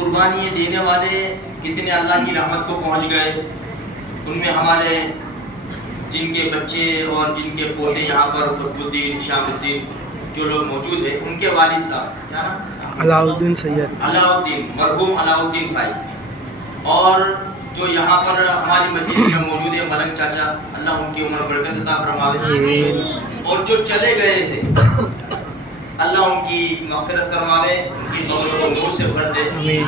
قربانی دینے والے کتنے اللہ کی رحمت کو پہنچ گئے. ان میں ہمارے جن کے بچے اور جن کے پوتے یہاں پر قطب الدین شام الدین جو لوگ موجود ہیں, ان کے والد صاحب کیا نام؟ علاؤالدین سید, علاؤالدین, مرحوم علاؤالدین بھائی, اور جو یہاں پر ہماری مجلس میں موجود ہے ملنگ چاچا, اللہ ان کی عمر برکت عطا فرماوے, اور جو چلے گئے تھے اللہ ان کی مغفرت فرماوے, ان کی قبر کو نور سے بھر دے.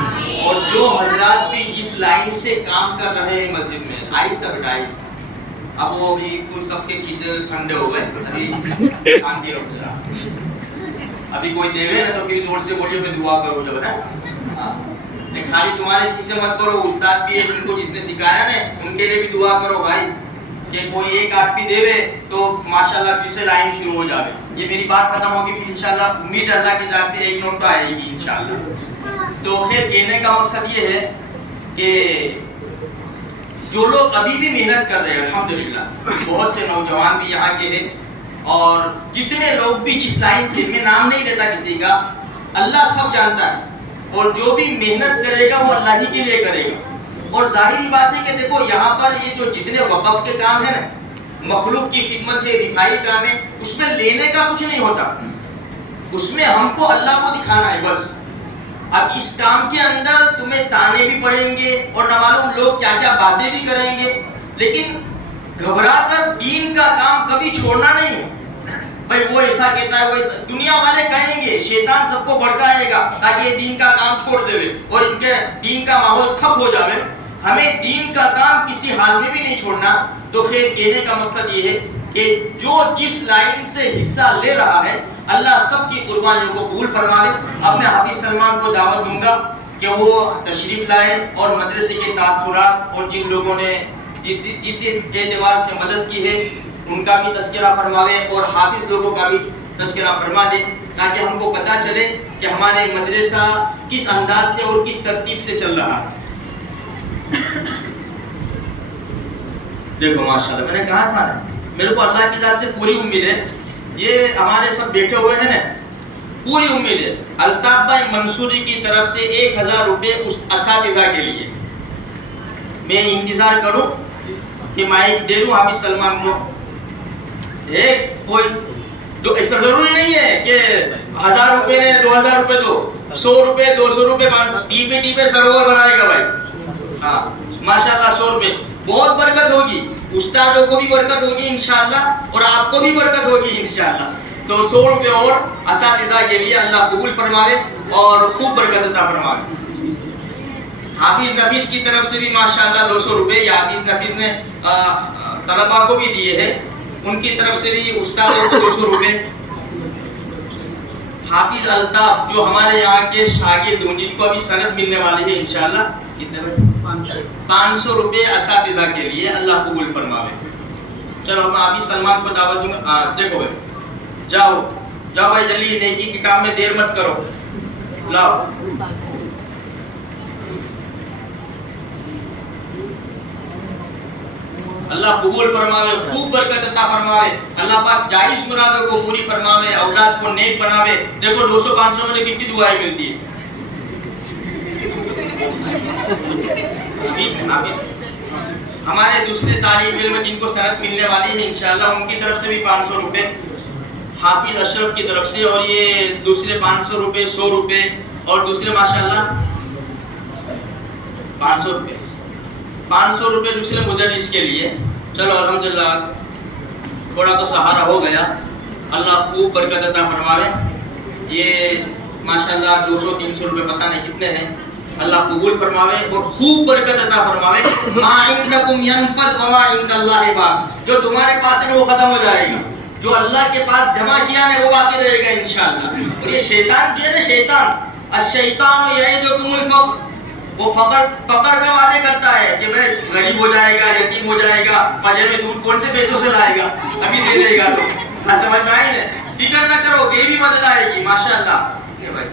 اور جو حضرات بھی جس لائن سے کام کر رہے ہیں مسجد میں, آہستہ بیٹا آہستہ, اب وہ بھی کچھ سب کے کیسے ٹھنڈے ہو گئے, ابھی شانتی رکھو ذرا, ابھی کوئی دیوے نا تو پھر زور سے بولیے کہ دعا کرو جب نا, خالی تمہارے کیسے مت کرو, استاد بھی ہے جن کو جس نے سکھایا نا ان کے لیے بھی دعا کرو بھائی, کہ کوئی ایک آدمی دے تو ماشاءاللہ پھر سے لائن شروع ہو جائے. یہ میری بات ختم ہوگی, پھر انشاءاللہ امید اللہ کی ذات سے ایک نوٹ تو آئے گی انشاءاللہ. تو خیر کہنے کا مقصد یہ ہے کہ جو لوگ ابھی بھی محنت کر رہے ہیں الحمدللہ, بہت سے نوجوان بھی یہاں کے ہیں, اور جتنے لوگ بھی جس لائن سے, میں نام نہیں لیتا کسی کا, اللہ سب جانتا ہے, اور جو بھی محنت کرے گا وہ اللہ ہی کے لیے کرے گا. اور ظاہری بات ہے کہ دیکھو یہاں پر یہ جو جتنے وقف کے کام ہیں نا, مخلوق کی خدمت ہے, رفائی کام ہے, اس میں لینے کا کچھ نہیں ہوتا, اس میں ہم کو اللہ کو دکھانا ہے بس. اب اس کام کے اندر تمہیں تانے بھی پڑیں گے اور نہ معلوم لوگ کیا کیا باتیں بھی کریں گے, لیکن گھبرا کر دین کا کام کبھی چھوڑنا نہیں ہے. بھائی وہ ایسا کہتا ہے, وہ ایسا, دنیا والے کہیں گے, شیطان سب کو بھڑکائے گا تاکہ یہ دین کا کام چھوڑ دے اور ان کے دین کا ماحول ٹھپ ہو جاوے. ہمیں دین کا کام کسی حال میں بھی نہیں چھوڑنا. تو خیر کہنے کا مقصد یہ ہے کہ جو جس لائن سے حصہ لے رہا ہے اللہ سب کی قربانیوں کو قبول فرمائے. اب میں حافظ سلمان کو دعوت دوں گا کہ وہ تشریف لائے اور مدرسے کے تاثرات اور جن لوگوں نے جس اعتبار سے مدد کی ہے ان کا بھی تذکرہ فرماوے, اور حافظ لوگوں کا بھی تذکرہ فرما دے, تاکہ ہم کو پتہ چلے کہ ہمارے مدرسہ کس انداز سے اور کس ترتیب سے چل رہا ہے. دیکھو ماشاءاللہ, میں نے کہا تھا نا, میرے کو اللہ کی ذات سے پوری امید ہے, یہ ہمارے سب بیٹھے ہوئے ہیں نا, پوری امید ہے. الطاف بھائی منصوری کی طرف سے 1000 روپے اس اساتذہ کے لیے. میں انتظار کروں کہ مائک دے دوں حافظ سلمان کو. ایک کوئی ایسا ضروری نہیں ہے کہ 1000 روپے نے 2000 روپے دو, 100 روپے 200 روپے ٹی پہ سرور بنائے گا بھائی. ہاں ماشاءاللہ 100 روپے, بہت برکت ہوگی, استادوں کو بھی برکت ہوگی انشاءاللہ, اور آپ کو بھی برکت ہوگی انشاءاللہ. تو 100 روپے اور اساتذہ کے لیے اللہ قبول فرمائے اور خوب برکت عطا فرمائے. حافظ نفیس کی طرف سے بھی ماشاءاللہ 200 روپے, یا حافظ نفیس نے طلبہ کو بھی دیے ہیں, ان کی طرف سے بھی استادوں کو 200 روپے. حافظ الطاف جو ہمارے یہاں کے شاگرد ہیں جن کو ابھی سند ملنے والی ہے انشاءاللہ, کتنے 500 روپے اساتذہ کے لیے, اللہ قبول فرمائے. چلو میں ابھی سلمان کو دعوت دوں گا. دیکھو بھائی, جاؤ بھائی جلدی, نیکی کے کام میں دیر مت کرو, لاؤ. اللہ قبول فرماوے, خوب برکت عطا فرماوے, اللہ پاک جائز مرادوں کو پوری فرماوے, اولاد کو نیک بناوے. دیکھو 200-500 میں کتنی دعائیں ملتی ہے. ہمارے دوسرے طالب علم جن کو سند ملنے والی ہے انشاءاللہ, ان کی طرف سے بھی 500 روپے حافظ اشرف کی طرف سے, اور یہ دوسرے 500 روپے 100 روپے, اور دوسرے ماشاءاللہ 500 روپے 500 روپے دوسرے مدرس کے لیے. چلو الحمدللہ تھوڑا تو سہارا ہو گیا, اللہ خوب برکت عطا فرماوے. یہ ماشاءاللہ 200-300 روپے پتہ نہیں کتنے ہیں, اللہ قبول فرماوے اور خوب برکت عطا فرماوے. ما عندکم ينفد وما عند اللہ باق, جو تمہارے پاس ہے وہ ختم ہو جائے گا, جو اللہ کے پاس جمع کیا ہے وہ باقی رہے گا انشاءاللہ. اور یہ شیطان جو ہے نا, شیطان الشیطان یعدکم الفقر, وہ فقر کا وعدے کرتا ہے کہ بھائی غریب ہو جائے گا, یتیم ہو جائے گا, فجر میں دودھ کون سے پیسوں سے لائے گا, ابھی دے دے گا. تو سمجھ میں آئی نا, فکر نہ کرو, یہ بھی مدد آئے گی ماشاءاللہ. بھائی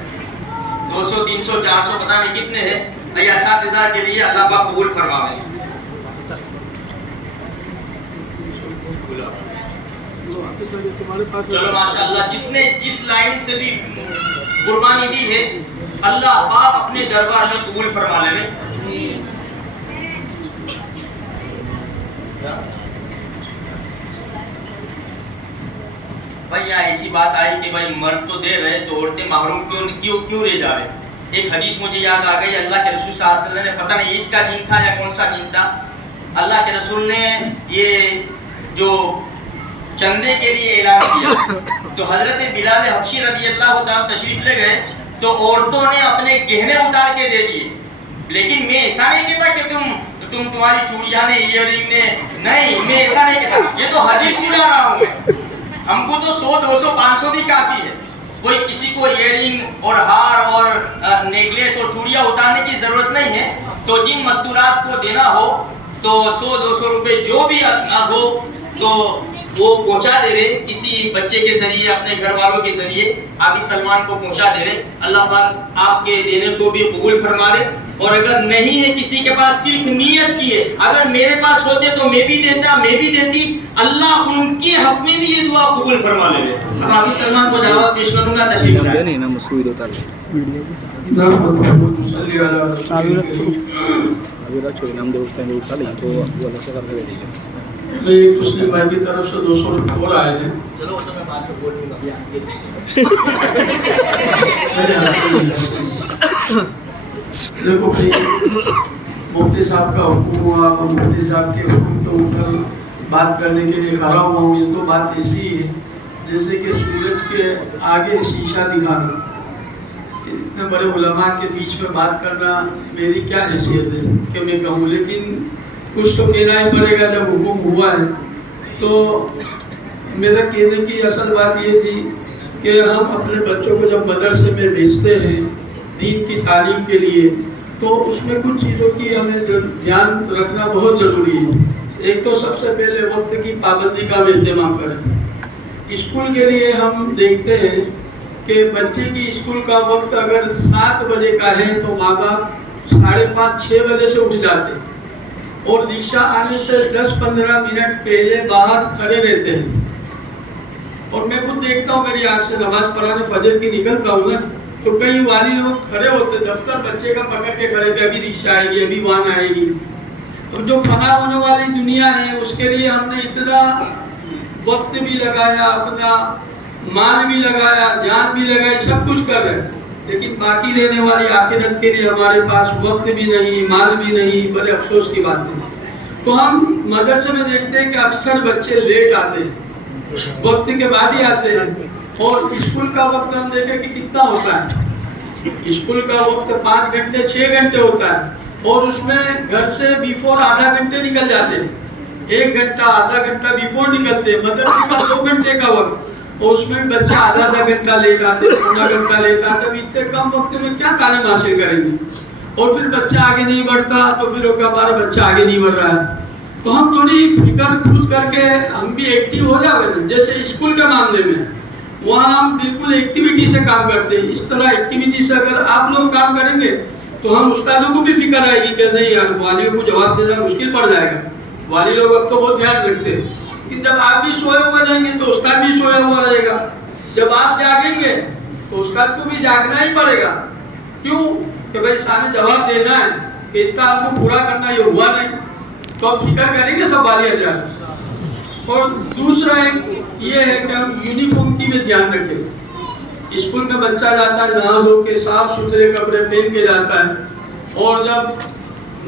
200 300 400 پتہ نہیں کتنے ہیں, یہ اساتذہ کے لیے اللہ پاک قبول فرماوے. چلو ماشاءاللہ, جس نے جس لائن سے بھی قربانی دی ہے اللہ پاک اپنے دربار میں قبول فرما لے. بھائی یہاں ایسی بات آئی کہ بھائی مرد تو دے رہے تو عورتیں محروم کیوں رہ جا رہے. ایک حدیث مجھے یاد آ گئی. اللہ کے رسول صلی اللہ علیہ وسلم نے, پتہ نہیں عید کا دن تھا یا کون سا دن تھا, اللہ کے رسول نے یہ جو چندے کے لیے اعلان کیا تو حضرت بلال حبشی رضی اللہ تعالیٰ تشریف لے گئے تو عورتوں نے اپنے گہنے اتار کے دے دیے. لیکن میں ایسا نہیں کہتا کہ تمہاری چوڑیاں نے, ایئر رنگ نے, نہیں, میں ایسا نہیں کہتا. یہ تو حدیث سنا رہا ہوں میں. ہم کو تو 100 200 500 بھی کافی ہے. کوئی کسی کو ایئر رنگ اور ہار اور نیکلیس اور چوڑیاں اتارنے کی ضرورت نہیں ہے. تو جن مستورات کو دینا ہو تو 100 200 روپے جو بھی ہو تو وہ پہنچا دے رہے کسی بچے کے ذریعے, اپنے گھر والوں کے ذریعے حافظ سلمان کو پہنچا دے رہے. اللہ پاک آپ کے دینے کو بھی قبول فرما دے. اور اگر نہیں ہے کسی کے پاس, صرف نیت کی ہے, اگر میرے پاس ہوتے تو میں بھی دیتا, میں بھی دیتی, اللہ ان کے حق میں بھی یہ دعا قبول فرما لے. اب حافظ سلمان کو دعوت پیش کروں گا, تشریف لائیں. نہیں نا مسعود ہوتا ہے ابھی رکھ چھوڑ ہم دوست ہیں اٹھا لیں تو وہ الگ سے کر کے دے دیجیے. ایک مسلم بھائی کی طرف سے 200 روپے اور آئے ہیں. چلو اس میں بات بول دوں گا. دیکھو بھائی, مفتی صاحب کا حکم ہوا اور مفتی صاحب کے حکم کے اوپر بات کرنے کے لیے کھڑا ہوا ہوں. یہ تو بات ایسی ہے جیسے کہ سورج کے آگے شیشہ دکھانا. اتنے بڑے علماء کے بیچ میں بات کرنا میری کیا حیثیت ہے کہ میں کہوں, لیکن کچھ تو کہنا ہی پڑے گا جب حکم ہوا ہے. تو میرا کہنے کی اصل بات یہ تھی کہ ہم اپنے بچوں کو جب مدرسے میں بھیجتے ہیں دین کی تعلیم کے لیے تو اس میں کچھ چیزوں کی ہمیں دھیان رکھنا بہت ضروری ہے. ایک تو سب سے پہلے وقت کی پابندی کا بھی اہتمام کریں. اسکول کے لیے ہم دیکھتے ہیں کہ بچے کی اسکول کا وقت اگر 7 بجے کا ہے تو ماں باپ 5:30 6 بجے سے اٹھ جاتے ہیں اور رکشہ آنے سے 10-15 منٹ پہلے باہر کھڑے رہتے ہیں. اور میں خود دیکھتا ہوں, میری آنکھ سے نماز پڑھانے فجر کی نکلتا ہوں نا تو کئی والی لوگ کھڑے ہوتے دفتر بچے کا پکڑ کے کھڑے کہ ابھی رکشہ آئے گی, ابھی وان آئے گی. اور جو فنا ہونے والی دنیا ہے اس کے لیے ہم نے اتنا وقت بھی لگایا, اپنا مال بھی لگایا, جان بھی لگائی, سب کچھ کر رہے ہیں, لیکن باقی رہنے والی آخرت کے لیے ہمارے پاس وقت بھی نہیں, مال بھی نہیں. بڑے افسوس کی بات ہے. تو ہم مدرسے میں دیکھتے ہیں کہ اکثر بچے لیٹ آتے ہیں, وقت کے بعد ہی آتے ہیں. اور اسکول کا وقت ہم دیکھیں کہ کتنا ہوتا ہے. اسکول کا وقت 5 گھنٹے 6 گھنٹے ہوتا ہے اور اس میں گھر سے بیفور آدھا گھنٹے نکل جاتے ہیں. 1 گھنٹہ آدھا گھنٹہ بیفور نکلتے ہیں. مدرسے کا 2 گھنٹے کا وقت اور اس میں بچہ آدھا گھنٹہ لیٹ آتے, پونا گھنٹہ لیٹ آتے. اتنے کم وقت میں کیا تعلیم حاصل کریں گے؟ اور پھر بچہ آگے نہیں بڑھتا تو پھر ہمارا بچہ آگے نہیں بڑھ رہا ہے. تو ہم تھوڑی فکر خود کر کے ہم بھی ایکٹیو ہو جائے. جیسے اسکول کے معاملے میں وہاں ہم بالکل ایکٹیویٹی سے کام کرتے ہیں. اس طرح ایکٹیویٹی سے اگر آپ لوگ کام کریں گے تو ہم استادوں کو بھی فکر آئے گی کہ نہیں یار والیوں کو جواب دینا مشکل پڑ جائے گا. والی لوگ اب تو بہت دھیان رکھتے ہیں کہ جب آپ بھی سوئے ہوئے رہیں گے تو استاد بھی سویا ہوا رہے گا. جب آپ جاگیں گے تو استاد کو بھی جاگنا ہی پڑے گا. کیوں کہ بھائی سامنے جواب دینا ہے کہ اتنا آپ کو پورا کرنا, یہ ہوا نہیں. تو آپ فکر کریں گے سب والی حضرات. اور دوسرا ایک یہ ہے کہ ہم یونیفارم کی بھی دھیان رکھیں. اسکول میں بچہ جاتا ہے نہا دھو کے صاف ستھرے کپڑے پہن کے جاتا ہے اور جب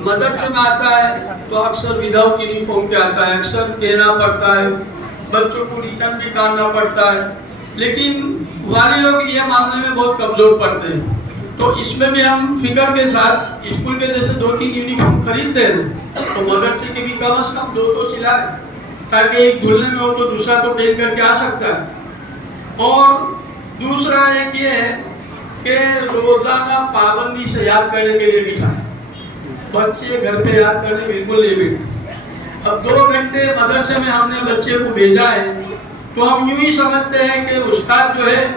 مدرسے میں آتا ہے تو اکثر وداؤٹ یونیفارم کے آتا ہے. اکثر کہنا پڑتا ہے, بچوں کو ریٹرن بھی کرنا پڑتا ہے. لیکن والے لوگ یہ معاملے میں بہت کمزور پڑتے ہیں. تو اس میں بھی ہم فکر کے ساتھ اسکول کے جیسے 2-3 یونیفارم خریدتے ہیں تو مدرسے کے بھی کم از کم 2 سلائے تاکہ ایک دھلنے میں ہو تو دوسرا تو پہن کر کے آ سکتا ہے. اور دوسرا ایک یہ ہے کہ روزانہ پابندی سے یاد کرنے کے لیے بٹھائیں. بچے گھر پہ یاد کرنے بالکل نہیں بیٹھے. اب 2 گھنٹے مدرسے میں ہم نے بچے کو بھیجا ہے تو ہم یوں ہی سمجھتے ہیں کہ استاد جو ہے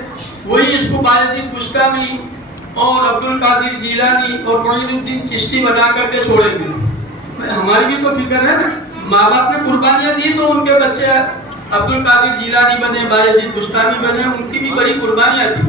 وہی اس کو بایزید بستامی اور عبدالقادر جیلانی اور معین الدین چشتی بنا کر کے چھوڑیں گے. ہماری بھی تو فکر ہے نا, ماں باپ نے قربانیاں دی تو ان کے بچے عبدالقادر جیلانی بنے, بایزید بستانی بنے, ان کی بھی بڑی قربانیاں تھی.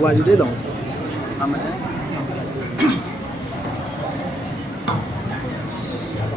Qua dưới đế đồng. Sao mẹ?